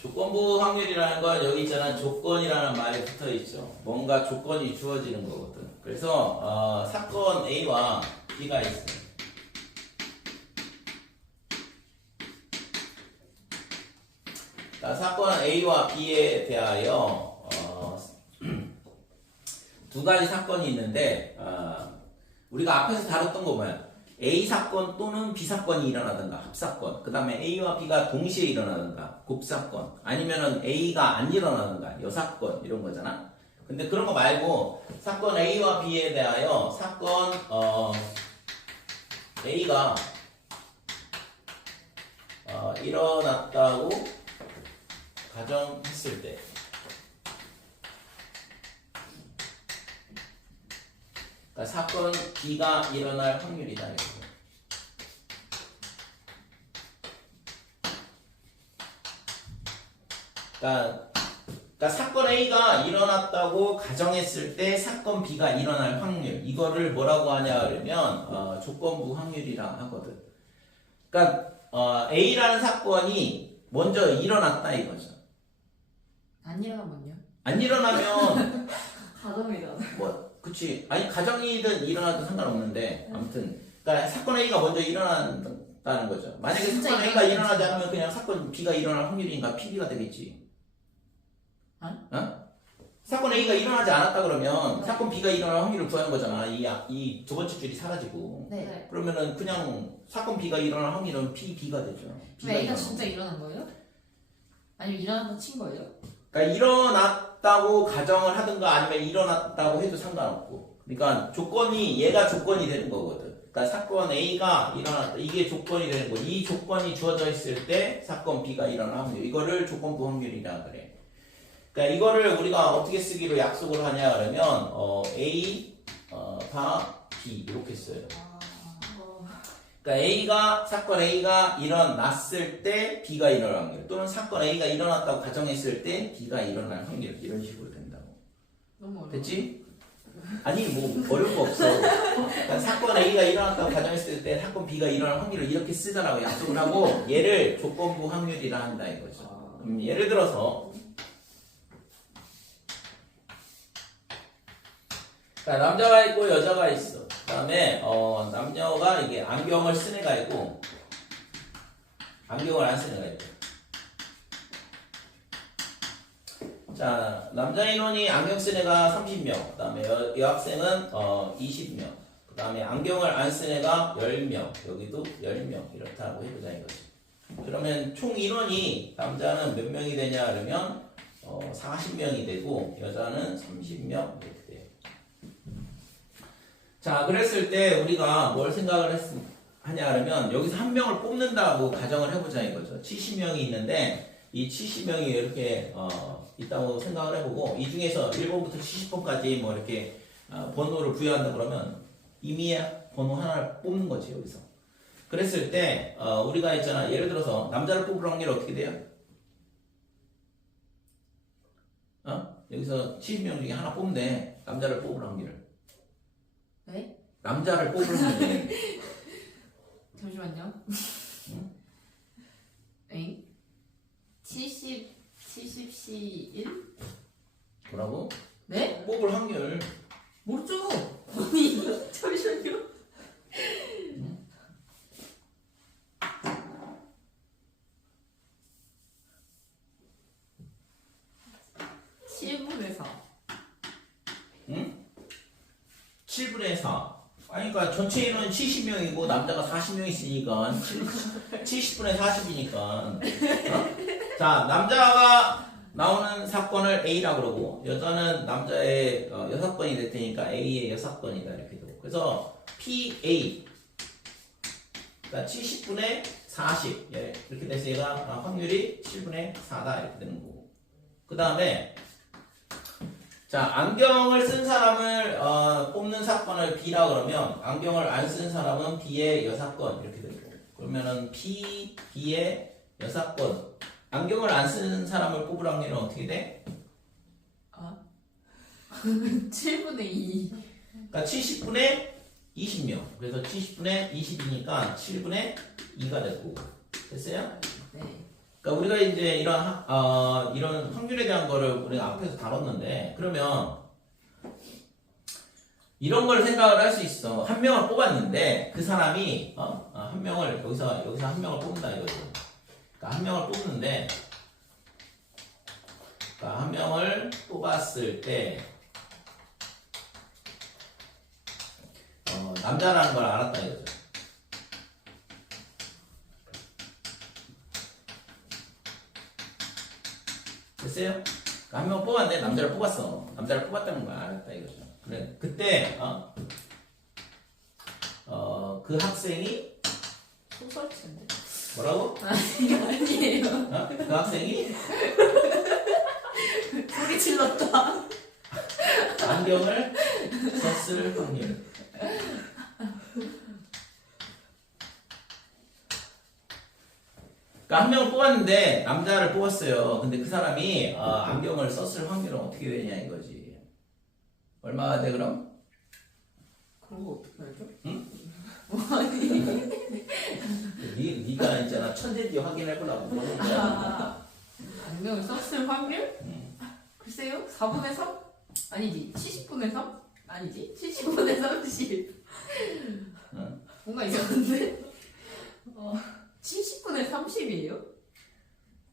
조건부 확률이라는 건 여기 있잖아. 조건이라는 말이 붙어 있죠. 뭔가 조건이 주어지는 거거든. 그래서 사건 A와 B가 있어. 그러니까 사건 A와 B에 대하여 두 가지 사건이 있는데 우리가 앞에서 다뤘던 거 뭐야? A 사건 또는 B 사건이 일어나든가 합사건, 그 다음에 A와 B가 동시에 일어나든가 곱사건, 아니면은 A가 안 일어나든가 여사건 이런 거잖아. 근데 그런 거 말고 사건 A와 B에 대하여 사건 A가 일어났다고 가정했을 때, 그러니까 사건 B가 일어날 확률이다. 이거. 그러니까 사건 A가 일어났다고 가정했을 때 사건 B가 일어날 확률, 이거를 뭐라고 하냐 그러면 조건부 확률이라 하거든. 그러니까 A라는 사건이 먼저 일어났다 이거죠. 안 일어나면요? 안 일어나면 가정이잖아. 뭐 그치, 아니 가정이든 일어나든 상관없는데 아무튼 그러니까 사건 A가 먼저 일어난다는 거죠. 만약에 진짜 사건 A가 일어나지 않으면 그냥 사건 B가 일어날 확률이니까 PB가 되겠지. 사건 A가 일어나지 않았다 그러면 사건 B가 일어날 확률을 구하는 거잖아. 이 두 번째 줄이 사라지고. 네. 그러면은 그냥 사건 B가 일어날 확률은 PB가 되죠. B가 A가 일어나고. 진짜 일어난 거예요? 아니면 일어났다 친 거예요? 그러니까 일어났다고 가정을 하든가 아니면 일어났다고 해도 상관없고. 그러니까 얘가 조건이 되는 거거든. 그러니까 사건 A가 일어났다. 이게 조건이 되는 거. 이 조건이 주어져 있을 때 사건 B가 일어날 확률. 이거를 조건부 확률이라 그래. 그러니까 이거를 우리가 어떻게 쓰기로 약속을 하냐 그러면 A 다 B 이렇게 써요. 그러니까 사건 A가 일어났을 때 B가 일어날 확률, 또는 사건 A가 일어났다고 가정했을 때 B가 일어날 확률, 이런 식으로 된다고. 너무 어려워. 됐지? 아니 뭐 어려운 거 없어. 그러니까 사건 A가 일어났다고 가정했을 때 사건 B가 일어날 확률을 이렇게 쓰자라고 약속을 하고 얘를 조건부 확률이라 한다 이거죠. 예를 들어서 자, 남자가 있고 여자가 있어. 그 다음에 남녀가 이게 안경을 쓴 애가 있고 안경을 안 쓴 애가 있고. 자, 남자 인원이 안경 쓴 애가 30명, 그 다음에 여학생은 20명, 그 다음에 안경을 안 쓴 애가 10명, 여기도 10명 이렇다고 해보자 이거지. 그러면 총 인원이 남자는 몇 명이 되냐 그러면 40명이 되고 여자는 30명 이렇게 돼요. 자, 그랬을 때 우리가 뭘 생각을 하냐 그러면 여기서 한 명을 뽑는다고 가정을 해보자 이거죠. 70명이 있는데 이 70명이 이렇게 있다고 생각을 해보고 이 중에서 1번부터 70번까지 뭐 이렇게 번호를 부여한다 그러면 이미 번호 하나를 뽑는 거지 여기서. 그랬을 때 우리가 있잖아, 예를 들어서 남자를 뽑을 확률이 어떻게 돼요? 여기서 70명 중에 하나 뽑는데 남자를 뽑을 확률을. 네? 남자를 뽑을 확률. 잠시만요. 응? 에잉? 70C 1? 뭐라고? 네? 뽑을 확률. 모르죠. 아니, 잠시만요. 응? 7분의 4. 아니, 그러니까 전체 인원은 70명이고 남자가 40명 있으니까 70분의 40이니까. 자, 남자가 나오는 사건을 A라 그러고 여자는 남자의 여사건이 될 테니까 A의 여사건이다 이렇게 되고. 그래서 PA 그러니까 70분의 40 이렇게 돼서 얘가 확률이 7분의 4다 이렇게 되는 거고. 그 다음에 자, 안경을 쓴 사람을 뽑는 사건을 B라 그러면 안경을 안 쓴 사람은 B의 여사건 이렇게 되고. 그러면은 B의 여사건. 안경을 안 쓰는 사람을 뽑을 확률은 어떻게 돼? 7분의 2. 그러니까 70분의 20명. 그래서 70분의 20이니까 7분의 2가 됐고. 됐어요? 네. 그러니까 우리가 이제 이런 확률에 대한 거를 우리가 앞에서 다뤘는데, 그러면 이런 걸 생각을 할 수 있어. 한 명을 뽑았는데 그 사람이 한 명을 여기서 한 명을 뽑는다 이거죠. 그러니까 한 명을 뽑는데, 그러니까 한 명을 뽑았을 때 남자라는 걸 알았다 이거죠. 됐어요? 그러니까 한 명 뽑았는데 남자를 뽑았어. 남자를 뽑았다는 걸 알았다 이거죠. 그래 그때 그 학생이 소설치인데. 뭐라고? 아니에요. 그 학생이 소리 질렀다. 안경을 썼을 확률. 그러니까 한 명을 뽑았는데 남자를 뽑았어요. 근데 그 사람이 안경을 썼을 확률은 어떻게 되냐 이거지. 얼마가 돼 그럼? 그런 거 어떻게 알죠? 응? 뭐 아니. 네가 있잖아 천재지 확인해보라고 그러는 거야. 안경을 썼을 확률? 글쎄요. 4분의 3? 아니지. 70분의 3? 아니지. 70분의 30. 응? 뭔가 이상한데? 70분의 30이에요?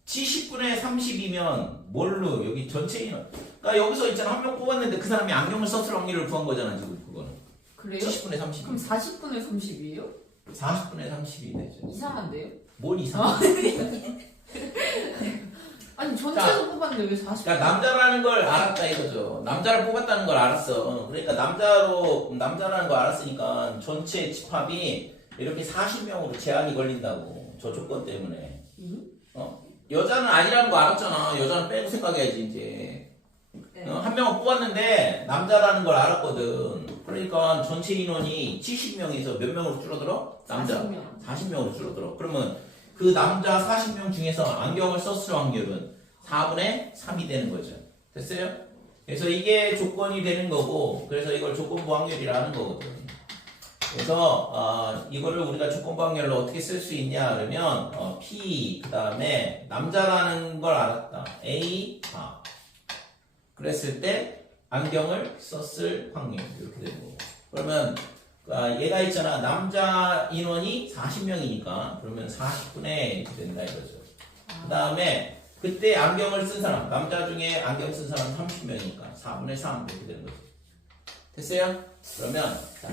70분의 30이면 뭘로 여기 전체 인원. 그러니까 여기서 있잖아 한 명 뽑았는데 그 사람이 안경을 썼을 확률을 구한 거잖아 지금 그거는. 그래요? 70분의 30. 그럼 40분의 30이에요? 40분의 30이 되죠. 이상한데요? 뭘 이상해? 아니 전체도 뽑았는데 왜 40분? 그러니까 남자라는 걸 알았다 이거죠. 남자를 뽑았다는 걸 알았어. 그러니까 남자라는 걸 알았으니까 전체 집합이 이렇게 40명으로 제한이 걸린다고. 저 조건 때문에. 여자는 아니라는 거 알았잖아. 여자는 빼고 생각해야지 이제. 네. 한 명을 뽑았는데 남자라는 걸 알았거든. 그러니까 전체 인원이 70명에서 몇 명으로 줄어들어? 남자 40명. 40명으로 줄어들어. 그러면 그 남자 40명 중에서 안경을 썼을 확률은 4분의 3이 되는 거죠. 됐어요? 그래서 이게 조건이 되는 거고, 그래서 이걸 조건부 확률이라는 거거든. 그래서 이거를 우리가 조건부 확률로 어떻게 쓸 수 있냐 그러면 P 그 다음에 남자라는 걸 알았다. A 그랬을 때 안경을 썼을 확률 이렇게 되는 거고. 그러면 얘가 있잖아. 남자 인원이 40명이니까 그러면 40분의 이렇게 된다 이거죠. 그 다음에 그때 안경을 쓴 사람, 남자 중에 안경 쓴 사람 30명이니까 4분의 3 이렇게 되는 거죠. 됐어요? 그러면 자.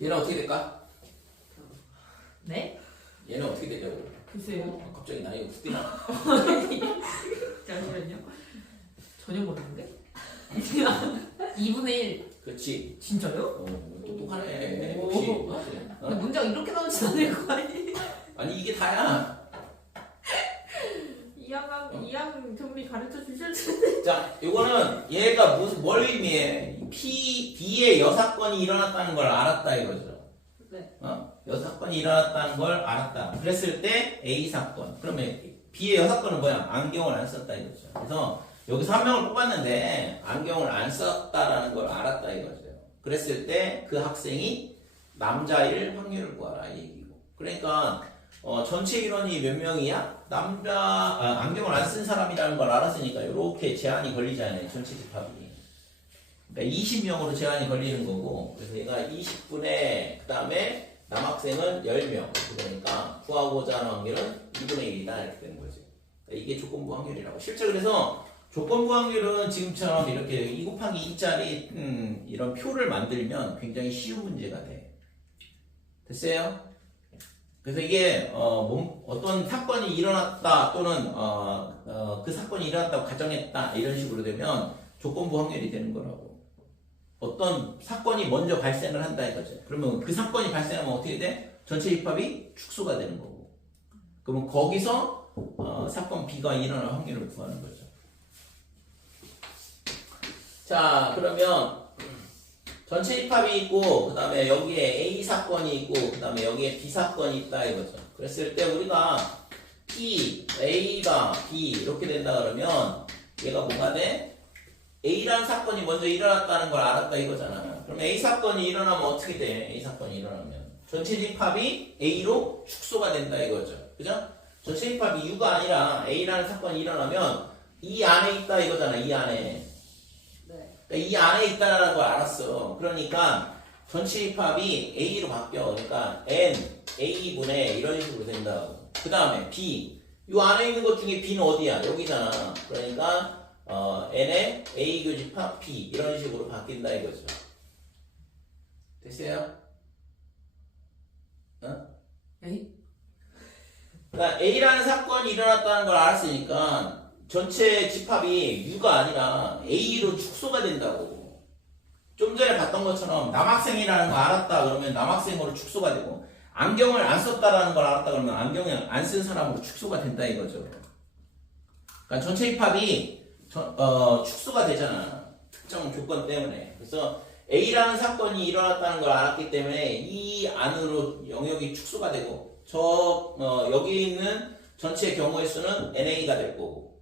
얘는 어떻게 될까? 네? 얘는 어떻게 되려고? 글쎄요. 갑자기 나이가 훅 뛰나? 잠시만요. 전혀 모르는데? 2분의 1. 그렇지. 진짜요? 똑똑하네. 오. 역시. 근데 문제가 이렇게 나오진 않을 거 아니에요? 아니 이게 다야. 2학 정리 가르쳐 주실 텐데. 자, 이거는 얘가 뭘 의미해? B의 여사건이 일어났다는 걸 알았다 이거죠. 네. 여사건이 일어났다는 걸 알았다. 그랬을 때 A 사건. 그러면 B의 여사건은 뭐야? 안경을 안 썼다 이거죠. 그래서 여기서 한 명을 뽑았는데 안경을 안 썼다라는 걸 알았다 이거죠. 그랬을 때 그 학생이 남자일 확률을 구하라 이 얘기고. 그러니까 전체 인원이 몇 명이야? 안경을 안 쓴 사람이라는 걸 알았으니까 이렇게 제한이 걸리잖아요. 전체 집합이. 그러니까 20명으로 제한이 걸리는 거고. 그래서 얘가 20분의 그 다음에 남학생은 10명. 그러니까 구하고자 하는 확률은 2분의 1이다 이렇게 되는 거지. 그러니까 이게 조건부 확률이라고. 실제 그래서 조건부 확률은 지금처럼 이렇게 2 곱하기 2짜리 이런 표를 만들면 굉장히 쉬운 문제가 돼. 됐어요? 그래서 이게 어떤 사건이 일어났다 또는 그 사건이 일어났다고 가정했다 이런 식으로 되면 조건부 확률이 되는 거라고. 어떤 사건이 먼저 발생을 한다 이거죠. 그러면 그 사건이 발생하면 어떻게 돼? 전체 집합이 축소가 되는 거고. 그러면 거기서 사건 B가 일어날 확률을 구하는 거죠. 자, 그러면 전체 집합이 있고 그 다음에 여기에 A 사건이 있고 그 다음에 여기에 B 사건이 있다 이거죠. 그랬을 때 우리가 P, A가 B 이렇게 된다 그러면 얘가 뭐가 돼? A라는 사건이 먼저 일어났다는 걸 알았다 이거잖아. 그럼 A 사건이 일어나면 어떻게 돼? A 사건이 일어나면 전체 집합이 A로 축소가 된다 이거죠. 그죠? 전체 집합이 U가 아니라 A라는 사건이 일어나면 이 안에 있다 이거잖아. 이 안에. 네. 그러니까 이 안에 있다라는 걸 알았어. 그러니까 전체 집합이 A로 바뀌어. 그러니까 N, A분의 이런 식으로 된다고. 그 다음에 B. 이 안에 있는 것 중에 B는 어디야? 여기잖아. 그러니까 N의 A 교집합 B 이런 식으로 바뀐다 이거죠. 됐어요? 어? 에이? 그러니까 A라는 사건이 일어났다는 걸 알았으니까 전체 집합이 U가 아니라 A로 축소가 된다고. 좀 전에 봤던 것처럼 남학생이라는 거 알았다 그러면 남학생으로 축소가 되고 안경을 안 썼다라는 걸 알았다 그러면 안경을 안 쓴 사람으로 축소가 된다 이거죠. 그러니까 전체 집합이 축소가 되잖아. 특정 조건 때문에. 그래서 A라는 사건이 일어났다는 걸 알았기 때문에 이 안으로 영역이 축소가 되고 여기 있는 전체 경우의 수는 NA가 될 거고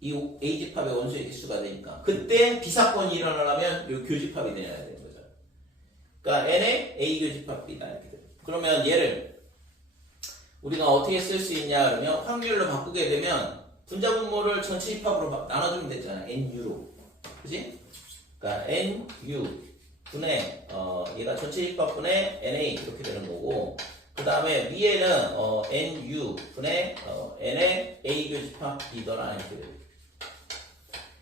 이 A 집합의 원소의 개수가 되니까 그때 B 사건이 일어나려면 이 교집합이 되어야 되는 거죠. 그러니까 N의 A 교집합 B다 이렇게 돼요. 그러면 얘를 우리가 어떻게 쓸 수 있냐 그러면 확률로 바꾸게 되면 분자분모를 전체 집합으로 나눠주면 되잖아. NU로. 그지? 그러니까 NU 분의 얘가 전체 집합분의 NA 이렇게 되는 거고 그 다음에 위에는 NU 분의 N의 A 교집합 B더라 이렇게 돼요.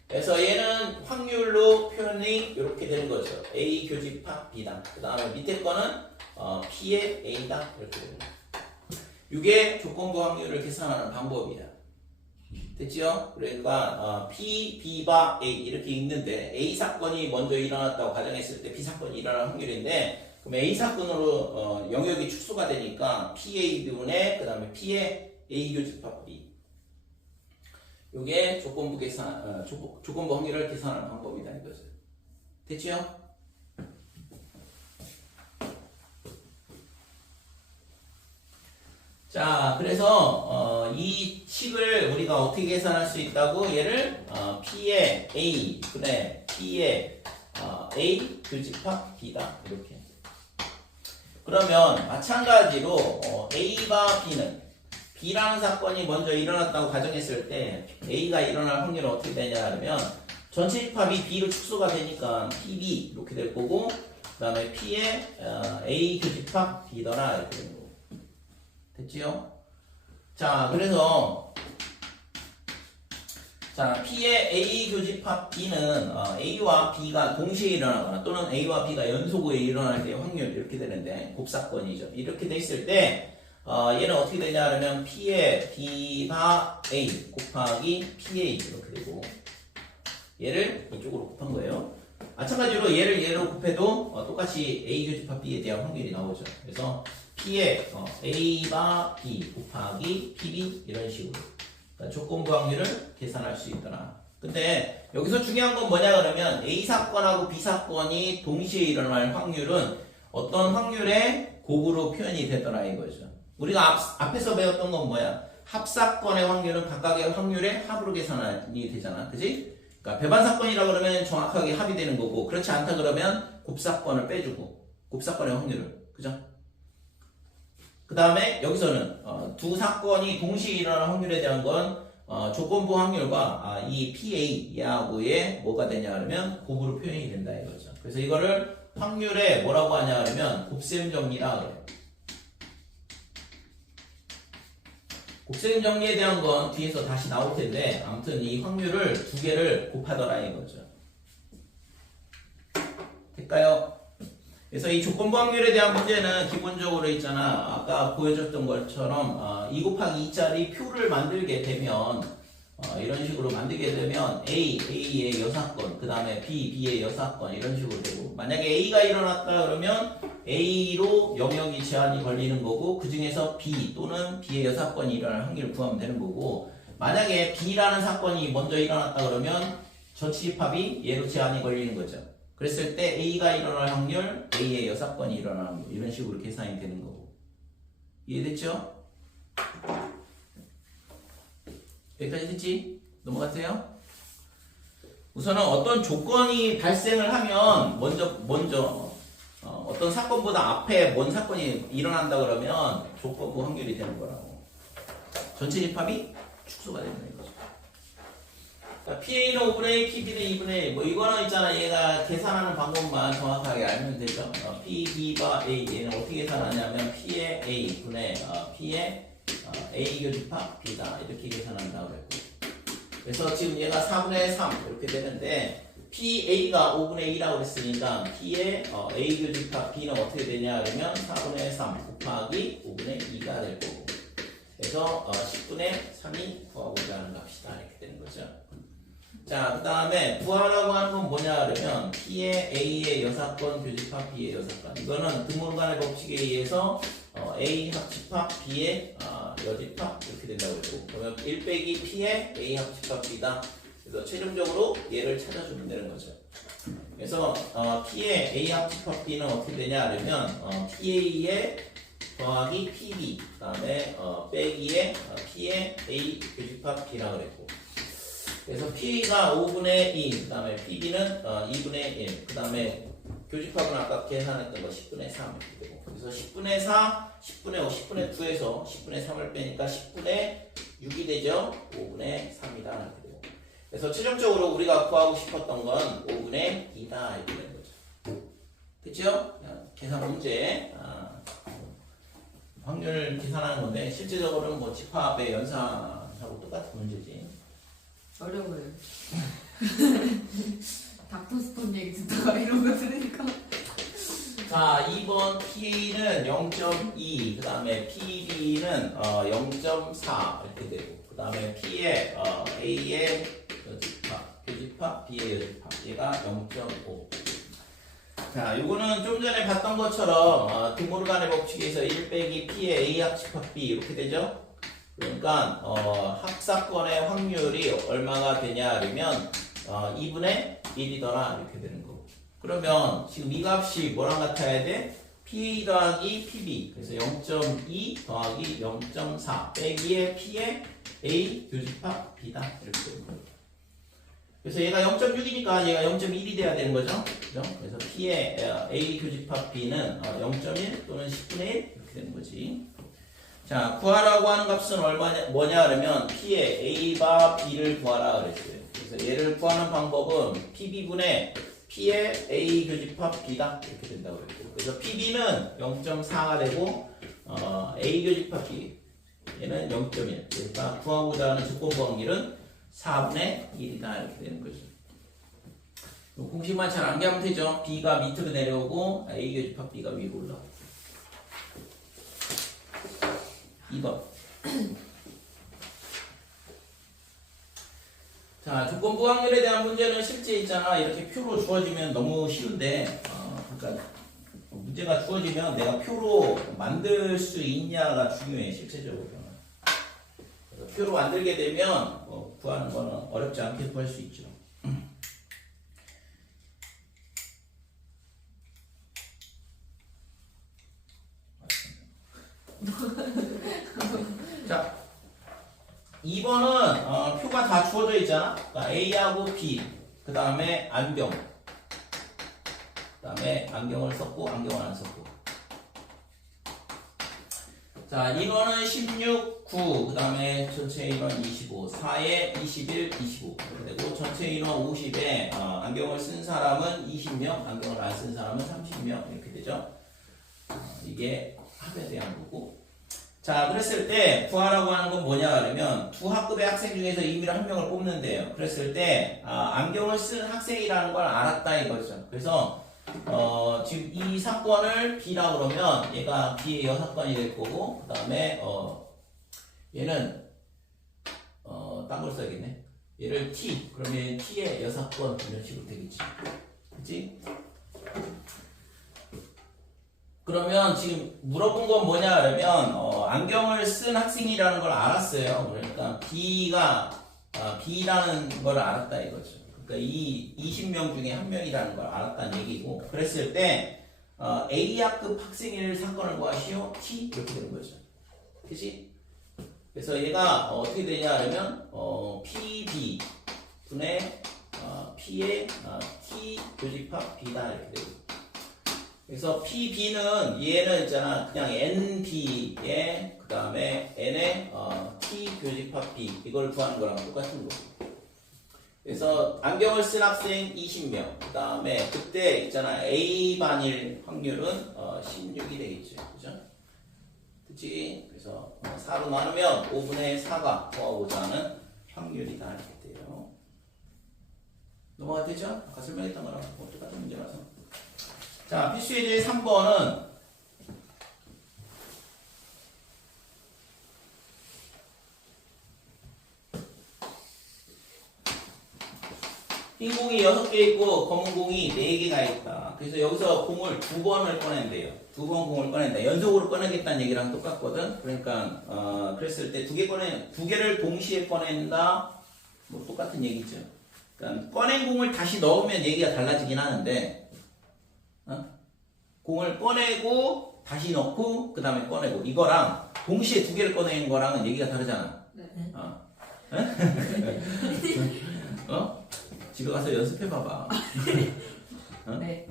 그래서 얘는 확률로 표현이 이렇게 되는 거죠. A 교집합 B다. 그 다음에 밑에 거는 P의 A다 이렇게 됩니다. 이게 조건부 확률을 계산하는 방법이야. 됐죠? 그러니까 P, B바 A 이렇게 있는데 A 사건이 먼저 일어났다고 가정했을 때 B 사건이 일어날 확률인데 그럼 A 사건으로 영역이 축소가 되니까 PA분의 그 다음에 P의 A 교집합 B 이게 조건부 계산 조건부 확률을 계산하는 방법이다 이거죠. 됐죠? 자, 그래서 이 식을 우리가 어떻게 계산할 수 있다고? 얘를 P의 A 분의 P의 A 교집합 B다 이렇게. 그러면 마찬가지로 A와 B는 B라는 사건이 먼저 일어났다고 가정했을 때 A가 일어날 확률은 어떻게 되냐 하면 전체 집합이 B로 축소가 되니까 PB 이렇게 될 거고 그 다음에 P의 A 교집합 B더라 이렇게 되는 거고. 됐지요? 자, 그래서 P의 A 교집합 B는 A와 B가 동시에 일어나거나 또는 A와 B가 연속으로 일어날 때 확률 이렇게 되는데 곱사건이죠. 이렇게 돼 있을 때 얘는 어떻게 되냐 하면 P의 B가 A 곱하기 PA 이렇게 되고 얘를 이쪽으로 곱한 거예요. 마찬가지로 얘를 얘로 곱해도 똑같이 A 교집합 B에 대한 확률이 나오죠. 그래서 P의 A가 B 곱하기 PB 이런 식으로 그러니까 조건부 확률을 계산할 수 있더라. 근데 여기서 중요한 건 뭐냐 그러면 A 사건하고 B 사건이 동시에 일어날 확률은 어떤 확률의 곱으로 표현이 되더라 이거죠. 우리가 앞에서 배웠던 건 뭐야? 합사건의 확률은 각각의 확률의 합으로 계산이 되잖아. 그지? 그러니까 배반 사건이라 그러면 정확하게 합이 되는 거고 그렇지 않다 그러면 곱사건을 빼주고 곱사건의 확률을 그죠? 그 다음에 여기서는 두 사건이 동시에 일어날 확률에 대한 건 조건부 확률과 이 PA하고의 뭐가 되냐 하면 곱으로 표현이 된다 이거죠. 그래서 이거를 확률에 뭐라고 하냐 하면 곱셈 정리라 그래요. 곱셈 정리에 대한 건 뒤에서 다시 나올 텐데 아무튼 이 확률을 두 개를 곱하더라 이거죠. 될까요? 그래서 이 조건부 확률에 대한 문제는 기본적으로 있잖아. 아까 보여줬던 것처럼 2 곱하기 2짜리 표를 만들게 되면 이런 식으로 만들게 되면 A의 6건, 그 다음에 B의 6건 이런 식으로 되고 만약에 A가 일어났다 그러면 A로 영역이 제한이 걸리는 거고 그 중에서 B 또는 B의 6건이 일어날 확률을 구하면 되는 거고 만약에 B라는 사건이 먼저 일어났다 그러면 전체 집합이 얘로 제한이 걸리는 거죠. 그랬을 때 A가 일어날 확률, A의 6건이 일어나는 거 이런 식으로 계산이 되는 거고 이해됐죠? 여기까지 됐지? 넘어갔어요? 우선은 어떤 조건이 발생을 하면 먼저 어떤 사건보다 앞에 뭔 사건이 일어난다 그러면 조건부 확률이 되는 거라고. 전체 집합이 축소가 되는 거죠. PA는 5분의 1, PB는 2분의 1. 뭐 이거는 있잖아. 얘가 계산하는 방법만 정확하게 알면 되죠. P, B바 A. 얘는 어떻게 계산하냐면 P의 A 분의 P의 A 교집합 B다. 이렇게 계산한다고 그랬고. 그래서 지금 얘가 4분의 3 이렇게 되는데 PA가 5분의 2라고 했으니까 P의 A 교집합 B는 어떻게 되냐 그러면 4분의 3 곱하기 5분의 2가 될 거고. 그래서 10분의 3이 구하고자 하는 값이다. 이렇게 되는 거죠. 자, 그 다음에 구하라고 하는 건 뭐냐 그러면 P의 A의 여사건 교집합 B의 여사건. 이거는 등분간의 법칙에 의해서 A 합집합 B의 여집합 이렇게 된다고 했고, 그러면 1 빼기 P의 A 합집합 B다. 그래서 최종적으로 얘를 찾아주면 되는 거죠. 그래서 P의 A 합집합 B는 어떻게 되냐 그러면 PA의 더하기 PB 그 다음에 빼기의 P의 A 교집합 B라고 그랬고, 그래서 PA가 5분의 2, 그 다음에 PB는 2분의 1, 그 다음에 교집합은 아까 계산했던 거 10분의 3 이렇게 되고, 그래서 10분의 4, 10분의 5, 10분의 9에서 10분의 3을 빼니까 10분의 6이 되죠. 5분의 3이다 이렇게 되고, 그래서 최종적으로 우리가 구하고 싶었던 건 5분의 2다 이렇게 되는 거죠. 그쵸? 계산 문제. 확률 계산하는 건데 실제적으로는 뭐 집합의 연산하고 똑같은 문제지. 어려워요. 닥터스톤 얘기 듣다가 이런 거 들으니까. 자, 2번 P는 0.2, 그 다음에 PB는 0.4 이렇게 되고, 그 다음에 P의 A의 교집합, B의 여집합, 얘가 0.5. 자, 요거는 좀 전에 봤던 것처럼 등모르간의 법칙에서 1 빼기 P의 A 합집합 B 이렇게 되죠. 그러니까 합사건의 확률이 얼마가 되냐 그러면 2분의 1이더라 이렇게 되는 거고. 그러면 지금 이 값이 뭐랑 같아야 돼? PA 더하기 PB. 그래서 0.2 더하기 0.4 빼기의 P의 A 교집합 B다 이렇게 되는 거예요. 그래서 얘가 0.6이니까 얘가 0.1이 돼야 되는 거죠. 그죠? 그래서 P의 A 교집합 B는 0.1 또는 10분의 1 이렇게 되는 거지. 자, 구하라고 하는 값은 뭐냐 그러면 P의 A바 B를 구하라 그랬어요. 그래서 얘를 구하는 방법은 PB분의 P의 A 교집합 B다 이렇게 된다고 그랬고, 그래서 PB는 0.4가 되고 A 교집합 B 얘는 0.1. 그러니까 구하고자 하는 조건부 확률은 4분의 1이다 이렇게 되는 거죠. 공식만 잘 암기하면 되죠. B가 밑으로 내려오고 A 교집합 B가 위로 올라오고. 2번. 자, 조건부 확률에 대한 문제는 실제 있잖아. 이렇게 표로 주어지면 너무 쉬운데, 그러니까 문제가 주어지면 내가 표로 만들 수 있냐가 중요해, 실제적으로. 그래서 표로 만들게 되면 구하는 거는 어렵지 않게 구할 수 있죠. 자, 2번은 표가 다 주어져 있잖아. 그러니까 A하고 B, 그 다음에 안경, 그 다음에 안경을 썼고 안경을 안 썼고. 자, 인원은 16, 9, 그 다음에 전체 인원 25, 4에 21, 25 그리고 전체 인원 50에 안경을 쓴 사람은 20명, 안경을 안 쓴 사람은 30명 이렇게 되죠. 이게 합에 대한 거고. 자, 그랬을 때 구하라고 하는 건 뭐냐 그러면 두 학급의 학생 중에서 임의로 한 명을 뽑는데요. 그랬을 때 안경을 쓴 학생이라는 걸 알았다 이거죠. 그래서 지금 이 사건을 B라고 그러면 얘가 B의 여사건이 될 거고, 그 다음에 얘는 딴 걸 써야겠네. 얘를 T, 그러면 T의 여사건 이런 식으로 되겠지. 그치? 그러면 지금 물어본 건 뭐냐 그러면 안경을 쓴 학생이라는 걸 알았어요. 그러니까 B라는 걸 알았다 이거죠. 그러니까 이 20명 중에 한 명이라는 걸 알았다는 얘기고, 그랬을 때 A학급 학생일 사건을 구하시오 T 이렇게 되는 거죠. 그치? 그래서 얘가 어떻게 되냐 그러면 PB 분의 P의 T 교집합 B다 이렇게 되고. 그래서 PB는 얘는 있잖아 그냥 NB의 그 다음에 N의 T 교집합 B 이걸 구하는 거랑 똑같은 거고. 그래서 안경을 쓴 학생 20명 그 다음에 그때 있잖아 A반일 확률은 16이 되겠죠. 그죠? 그치? 그래서 4로 나누면 5분의 4가 더하고자 하는 확률이다 이렇게 돼요. 넘어가 되죠? 아까 설명했던 거랑 똑같은 문제라서. 자, 필수예제 3번은 흰 공이 6개 있고 검은 공이 4개가 있다. 그래서 여기서 공을 2번을 꺼낸대요. 2번 공을 꺼낸다. 연속으로 꺼내겠다는 얘기랑 똑같거든. 그러니까 그랬을 때 2개를 동시에 꺼낸다. 뭐 똑같은 얘기죠. 그러니까 꺼낸 공을 다시 넣으면 얘기가 달라지긴 하는데 공을 꺼내고 다시 넣고 그 다음에 꺼내고 이거랑 동시에 2개를 꺼내는 거랑은 얘기가 다르잖아. 네. 집에 가서 연습해 봐봐. 네.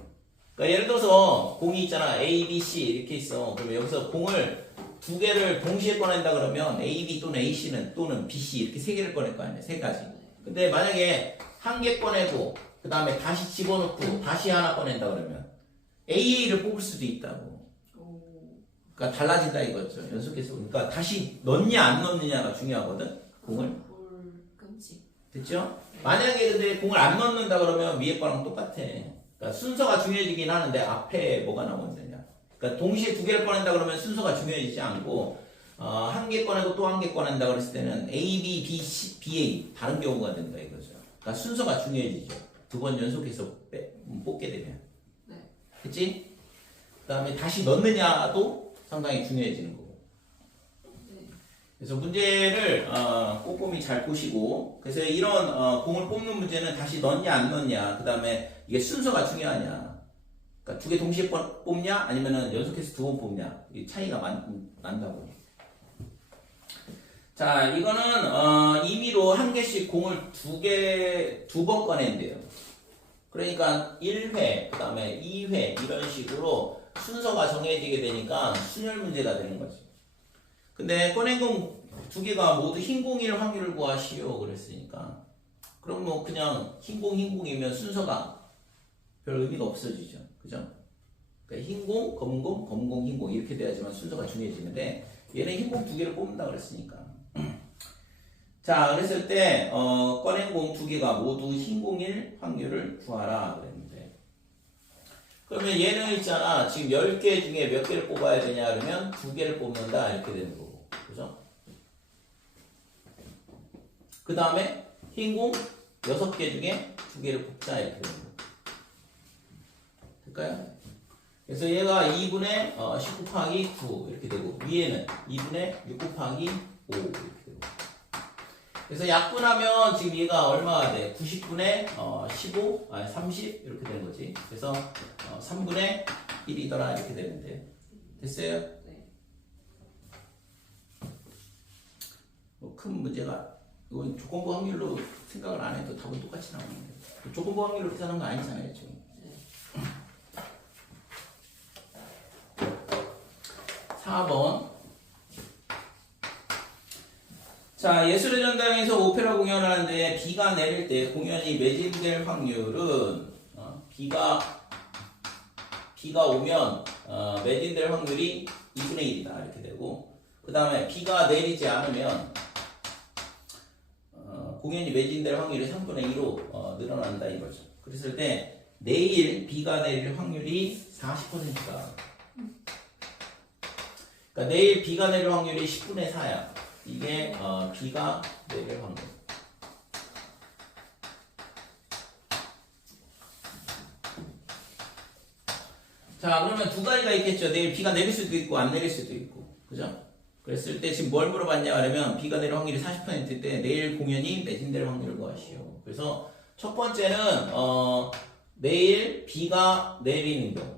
그러니까 예를 들어서 공이 있잖아 A, B, C 이렇게 있어. 그러면 여기서 공을 2개를 동시에 꺼낸다 그러면 A, B 또는 A, C는 또는 B, C 이렇게 3개를 꺼낼 거 아니야. 3가지. 근데 만약에 1개 꺼내고 그 다음에 다시 집어넣고 다시 하나 꺼낸다 그러면 A를 뽑을 수도 있다고. 그러니까 달라진다 이거죠. 연속해서. 그러니까 다시 넣냐 안 넣느냐가 중요하거든. 공을. 끔찍. 됐죠? 만약에 근데 공을 안 넣는다 그러면 위에 거랑 똑같아. 그러니까 순서가 중요해지긴 하는데 앞에 뭐가 나오면 되냐. 그러니까 동시에 2개를 꺼낸다 그러면 순서가 중요해지지 않고 1개 꺼내고 또 1개 꺼낸다 그랬을 때는 A, B, B, C, B, A 다른 경우가 된다 이거죠. 그러니까 순서가 중요해지죠. 2번 연속해서 뽑게 되면. 네. 그치? 그 다음에 다시 넣느냐도 상당히 중요해지는 거고. 그래서 문제를 꼼꼼히 잘 보시고 그래서 이런 공을 뽑는 문제는 다시 넣냐 안 넣냐 그 다음에 이게 순서가 중요하냐 그러니까 2개 동시에 뽑냐 아니면은 연속해서 2번 뽑냐 이 차이가 난다고. 자 이거는 임의로 1개씩 공을 2번 꺼낸대요. 그러니까 1회 그 다음에 2회 이런 식으로 순서가 정해지게 되니까 순열 문제가 되는 거지. 근데 꺼낸 공 2개가 모두 흰 공일 확률을 구하시오 그랬으니까 그럼 뭐 그냥 흰공이면 순서가 별 의미가 없어지죠. 그죠? 그러니까 흰공, 검은공, 검은공, 흰공 이렇게 돼야지만 순서가 중요해지는데 얘는 흰공 2개를 뽑는다 그랬으니까 자 그랬을 때 꺼낸 공 2개가 모두 흰공일 확률을 구하라 그랬는데 그러면 얘는 있잖아 지금 10개 중에 몇 개를 뽑아야 되냐 그러면 2개를 뽑는다 이렇게 되는 거고 그죠? 그 다음에 흰공 6개 중에 2개를 뽑자 이렇게 되는 거 될까요? 그래서 얘가 2분의 10 곱하기 9 이렇게 되고 위에는 2분의 6 곱하기 5 이렇게 되고 그래서 약분하면 지금 얘가 얼마가 돼? 90분의 15, 30 이렇게 되는 거지. 그래서 3분의 1이더라 이렇게 되는데 됐어요? 네. 뭐 큰 문제가 이건 조건부 확률로 생각을 안 해도 답은 똑같이 나오는데 조건부 확률로 계산한 거 아니잖아요 지금. 네. 4번 자 예술의 전당에서 오페라 공연을 하는데 비가 내릴 때 공연이 매진될 확률은 비가 오면 매진될 확률이 2분의 1이다 이렇게 되고 그 다음에 비가 내리지 않으면 공연이 매진될 확률이 3분의 2로 늘어난다 이거죠. 그랬을 때 내일 비가 내릴 확률이 40%다. 그러니까 내일 비가 내릴 확률이 10분의 4야. 이게 비가 내릴 확률. 자 그러면 두 가지가 있겠죠. 내일 비가 내릴 수도 있고 안 내릴 수도 있고 그죠? 그랬을 때 지금 뭘 물어봤냐 하면 비가 내릴 확률이 40%인데 내일 공연이 매진될 확률을 구하시오. 그래서 첫 번째는 내일 비가 내리는 경우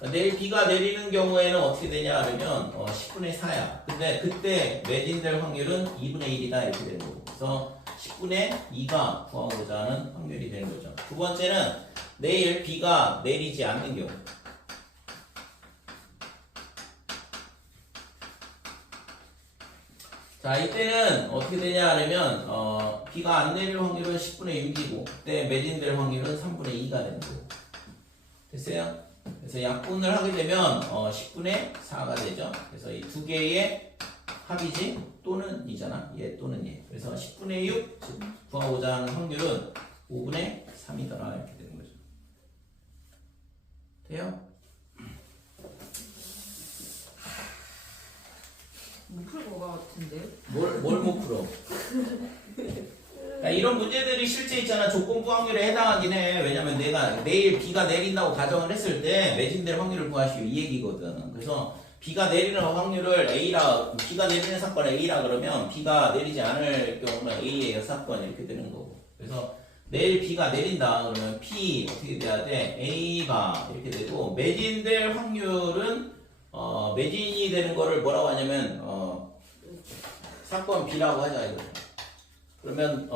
내일 비가 내리는 경우에는 어떻게 되냐 하면 10분의 4야. 근데 그때 매진될 확률은 2분의 1이다 이렇게 되는 거고. 그래서 10분의 2가 구하고자 하는 확률이 되는 거죠. 두 번째는 내일 비가 내리지 않는 경우. 자, 이때는 어떻게 되냐 하면 비가 안 내릴 확률은 10분의 6이고 그때 매진될 확률은 3분의 2가 되는 거고. 됐어요? 그래서 약분을 하게 되면 10분의 4가 되죠. 그래서 이 두 개의 합이지 또는 이잖아. 얘 또는 얘. 그래서 10분의 6 즉 구하고자 하는 확률은 5분의 3이더라 이렇게 되는 거죠. 돼요? 못 풀 것 같은데요? 뭘 못 풀어? 야, 이런 문제들이 실제 있잖아. 조건부 확률에 해당하긴 해. 왜냐면 내가 내일 비가 내린다고 가정을 했을 때 매진될 확률을 구하시오 이 얘기거든. 그래서 비가 내리는 확률을 A라, 비가 내리는 사건을 A라 그러면 비가 내리지 않을 경우는 A의 역사건 이렇게 되는 거고. 그래서 내일 비가 내린다 그러면 P 어떻게 돼야 돼? A가 이렇게 되고 매진될 확률은 매진이 되는 거를 뭐라고 하냐면 사건 B라고 하자 이거. 그러면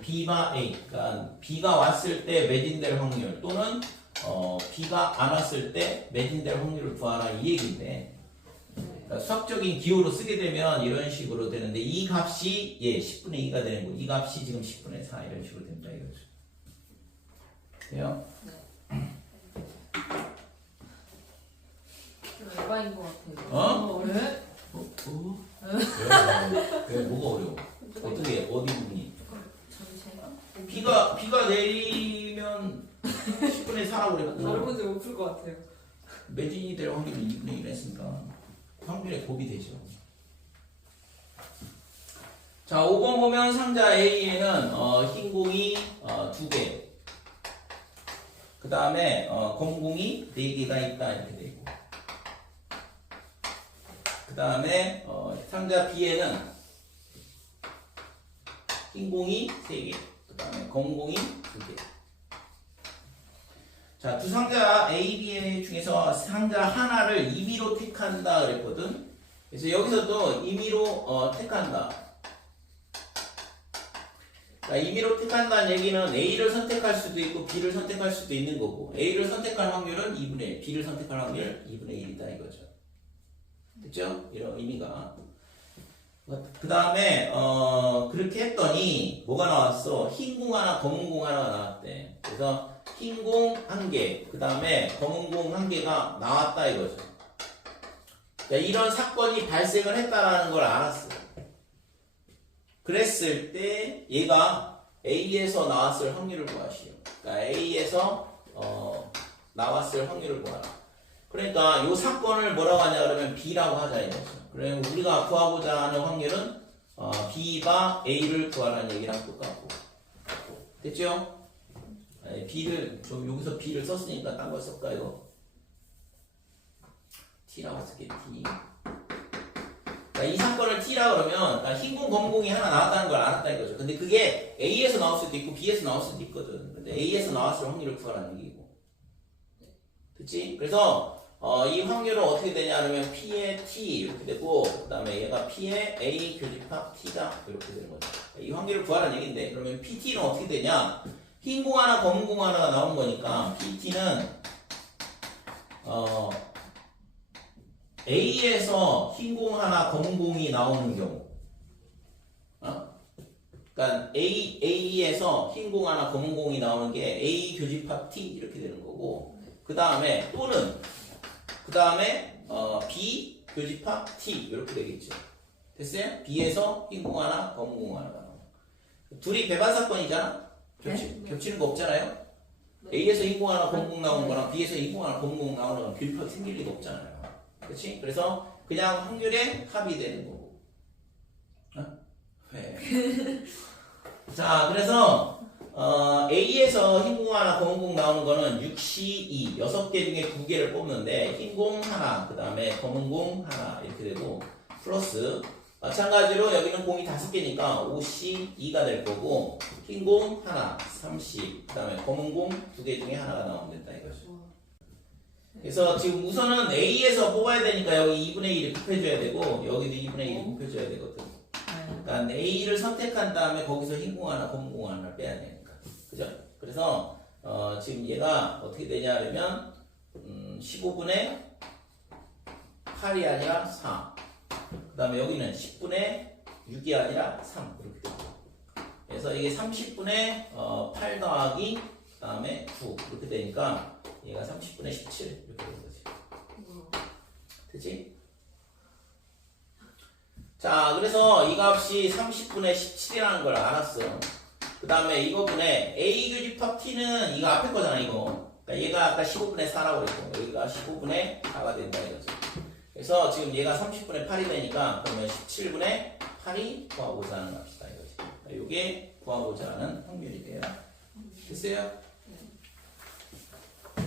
B가 A, 그러니까 B가 왔을 때 매진될 확률 또는 B가 안 왔을 때 매진될 확률을 구하라 이 얘기인데, 그러니까 수학적인 기호로 쓰게 되면 이런 식으로 되는데 이 값이 10분의 2가 되는 거, 이 값이 지금 10분의 4 이런 식으로 된다 이거죠. 돼요? 좀 에바인 것 같아요. 네? 왜 뭐가 어려워? 어떻게 어디 부분이? 전체가? 비가 내리면 10분의 4라고 그랬고 다른 문제 못 풀 것 같아요. 매진이 될 확률은 2분의 1 했으니까 확률의 곱이 되죠. 자, 5번 보면 상자 A에는 흰 공이 2개, 그 다음에 검은 공이 4개가 있다 이렇게 되고, 그 다음에 상자 B에는 흰 공이 3개, 그 다음에 검은 공이 2개. 자, 두 상자 A, B 중에서 상자 하나를 임의로 택한다 그랬거든. 그래서 여기서도 임의로 택한다. 그러니까 임의로 택한다는 얘기는 A를 선택할 수도 있고 B를 선택할 수도 있는 거고, A를 선택할 확률은 2분의 1, B를 선택할 확률 2분의 1이다 이거죠. 됐죠? 이런 의미가. 그 다음에 그렇게 했더니 뭐가 나왔어? 흰 공 하나, 검은 공 하나가 나왔대. 그래서 흰 공 1개, 그 다음에 검은 공 1개가 나왔다 이거죠. 그러니까 이런 사건이 발생을 했다라는 걸 알았어. 그랬을 때 얘가 A에서 나왔을 확률을 구하시오. 그러니까 A에서 나왔을 확률을 구하라. 그러니까 이 사건을 뭐라고 하냐 그러면 B라고 하자 이거죠. 그러면 우리가 구하고자 하는 확률은 B가 A를 구하라는 얘기랑 똑같고. 됐죠? B를 좀 여기서 B를 썼으니까 딴 걸 쓸까요? T라고 쓸게 T. 그러니까 이 사건을 T라 그러면 흰공 검공이 하나 나왔다는 걸 알았다 이거죠. 근데 그게 A에서 나올 수도 있고 B에서 나올 수도 있거든. 근데 A에서 나왔을 확률을 구하라는 얘기고. 그치? 그래서 이 확률은 어떻게 되냐 하면 P의 T 이렇게 되고, 그 다음에 얘가 P의 A 교집합 T다 이렇게 되는 거죠. 이 확률을 구하라는 얘기인데, 그러면 PT는 어떻게 되냐? 흰 공 하나 검은 공 하나가 나오는 거니까 PT는 A에서 흰 공 하나 검은 공이 나오는 경우, 그러니까 A에서 흰 공 하나 검은 공이 나오는 게 A 교집합 T 이렇게 되는 거고, 그 다음에 또는 그 다음에 B 교집합 T 이렇게 되겠죠. 됐어요? B에서 흰 공 하나 검은 공 하나가 나와. 둘이 배반 사건이잖아. 겹치는 거 없잖아요. A에서 흰 공 하나 검은 공 나오는 거랑 B에서 흰 공 하나 검은 공 나오는 거랑 교집합이 생길 리가 없잖아요. 그렇지? 그래서 그냥 확률의 합이 되는 거고. 네. 자, 그래서 A에서 흰공 하나 검은 공 나오는 거는 6C2 6개 중에 2개를 뽑는데, 흰공 하나 그 다음에 검은 공 하나 이렇게 되고, 플러스 마찬가지로 여기는 공이 5개니까 5C2가 될 거고, 흰공 하나 3C 그 다음에 검은 공 2개 중에 하나가 나오면 된다 이거죠. 그래서 지금 우선은 A에서 뽑아야 되니까 여기 2분의 1을 곱해줘야 되고 여기도 2분의 1을 곱해줘야 되거든. 일단 A를 선택한 다음에 거기서 흰 공 하나 검은 공 하나 빼야 되니까. 그죠? 그래서 지금 얘가 어떻게 되냐 하면 15분의 8이 아니라 4. 그 다음에 여기는 10분의 6이 아니라 3. 이렇게 되고. 그래서 이게 30분의 8 더하기 그 다음에 9 이렇게 되니까 얘가 30분의 17 이렇게 되는 거지. 되지? 자, 그래서 이 값이 30분의 17이라는 걸 알았어. 그 다음에 이거분의 A 교집합 T는 이거 앞에 거잖아, 이거. 그러니까 얘가 아까 15분의 4라고 그랬고, 여기가 15분의 4가 된다 이거지. 그래서 지금 얘가 30분의 8이 되니까, 그러면 17분의 8이 구하고자 하는 값이다 이거지. 이게 구하고자 하는 확률이에요. 됐어요?